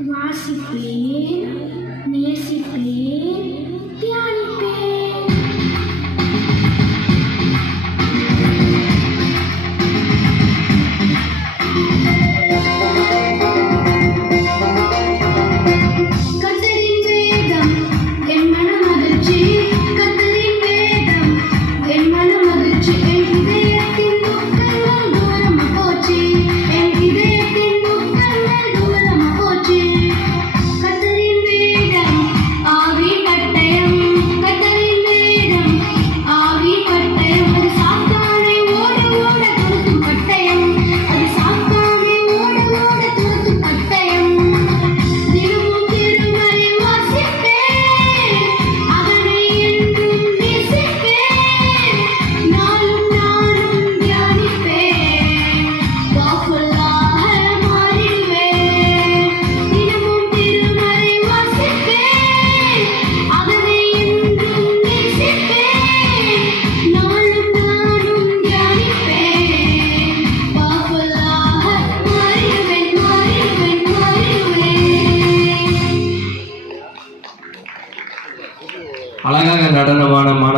Marzipan. அழகாக நடனமான